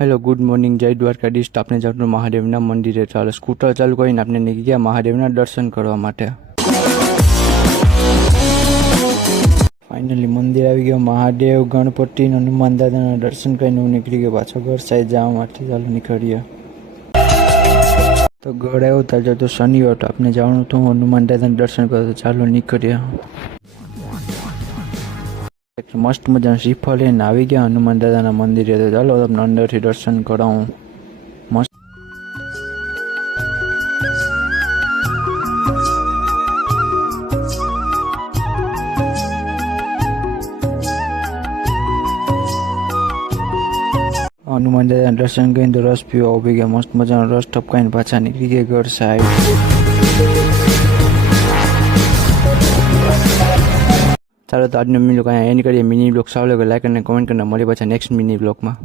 Hello good morning જય દ્વારકાધીશ. આપણે જવાનું મહાદેવના મંદિરે. ચાલો સ્કૂટર ચાલુ કરીને આપણે નીકળી ગયા મહાદેવના દર્શન કરવા માટે. ફાઇનલી મંદિર આવી ગયો. મહાદેવ, ગણપતિ, હનુમાન દાદાના દર્શન કરીને હું નીકળી ગયો પાછો ઘર સાઈડ જવા માટે. ચાલો નીકળીએ. તો ઘર આવ્યો તાજો તો શનિવાર તો આપણે જવાનું હતું હનુમાન દાદાના દર્શન કરવા. તો ચાલો નીકળીએ. મસ્ત મજાનું શ્રીફળ લઈને આવી ગયા હનુમાન દાદાના મંદિરે. તો ચાલો તમને અંદરથી દર્શન કરાવું. મસ્ત હનુમાન દાદાના દર્શન કરીને તો રસ પીવા ઉભી ગયા. મસ્ત મજાનો રસ ટપકાઈને પાછા નીકળી ગયા ઘર સાઈડ. ચાલો તો આજનો મિની બ્લોગ અહીંયા એન્ડ કરીએ. મિની બ્લોગ સારો લાગે લાઈક અને કોમેન્ટ કરીને મળી પાછા નેક્સ્ટ મિની બ્લોગમાં.